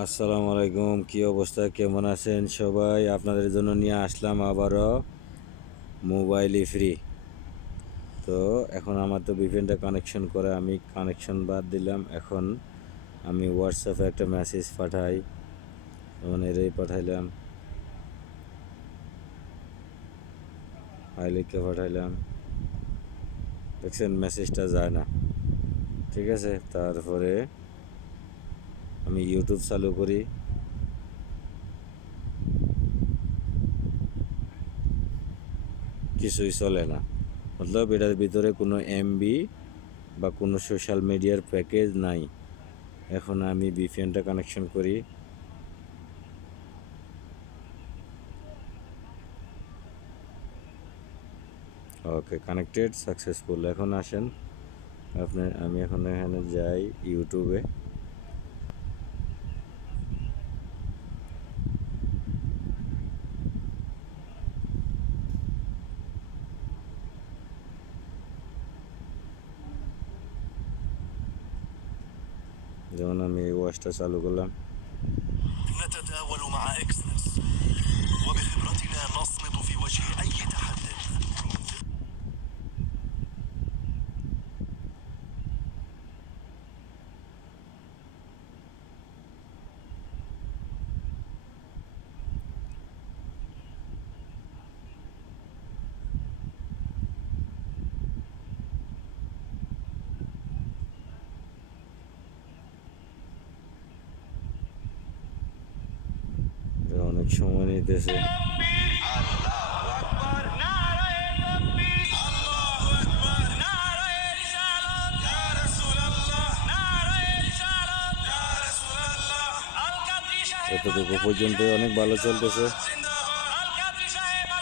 আসসালামু আলাইকুম, কি অবস্থা, কেমন আছেন সবাই? আপনাদের জন্য নিয়ে আসলাম আবারও মোবাইল ফ্রি। তো এখন আমার তো ভিপিএনটা কানেকশন করে, আমি কানেকশন বাদ দিলাম। এখন আমি হোয়াটসঅ্যাপে একটা মেসেজ পাঠাই, যেমন এরই পাঠাইলাম, হাই লিখে পাঠাইলাম। দেখছেন মেসেজটা যায় না, ঠিক আছে। তারপরে আমি ইউটিউব চালু করি, কিছুই চলে না। মতলব এটার ভিতরে কোনো এমবি বা কোনো সোশ্যাল মিডিয়ার প্যাকেজ নাই। এখন আমি ভিপিএনটা কানেকশন করি। ওকে, কানেক্টেড সাকসেসফুল। এখন আসেন আমি এখন এখানে যাই ইউটিউবে। যেমন আমি এই ওয়াচটা চালু করলাম। نتداول مع إكسنس وبخبرتنا نصمد في وجه أي تحدي. এটা অনেক সময় নিতেছে। এতটুকু পর্যন্ত অনেক ভালো চলতেছে।